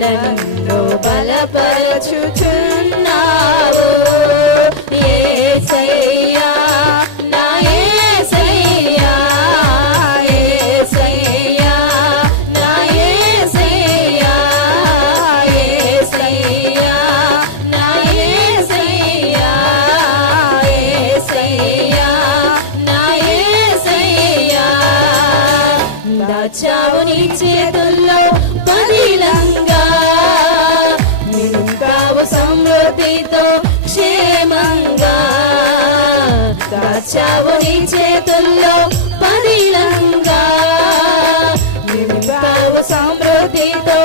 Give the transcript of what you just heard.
నన్ను బలపరచుచున్నావు. యేసయ్యా నా యేసయ్యా యేసయ్యా నా యేసయ్యా యేసయ్యా నా నా దాచావు నీ చేతుల్లో సమృద్ధితో క్షేమంగా దాచావు నీ చేతుల్లో పదిలంగా నింపావు సమృద్ధితో